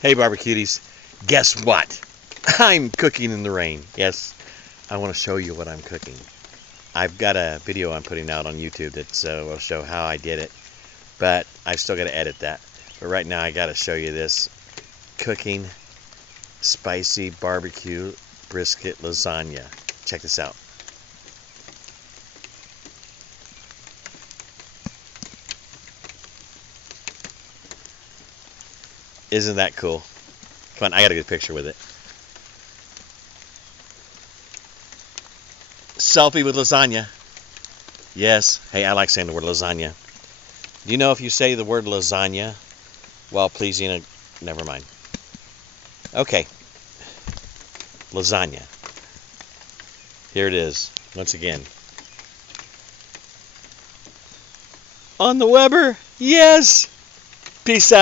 Hey barbecuties, guess what? I'm cooking in the rain. Yes, I want to show you what I'm cooking. I've got a video I'm putting out on YouTube that will show how I did it, but I've still got to edit that. But right now I got to show you this cooking spicy barbecue brisket lasagna. Check this out. Isn't that cool? Come on, I got a good picture with it. Selfie with lasagna. Yes. Hey, I like saying the word lasagna. Do you know if you say the word lasagna while pleasing a... Never mind. Okay. Lasagna. Here it is. Once again. On the Weber. Yes. Peace out.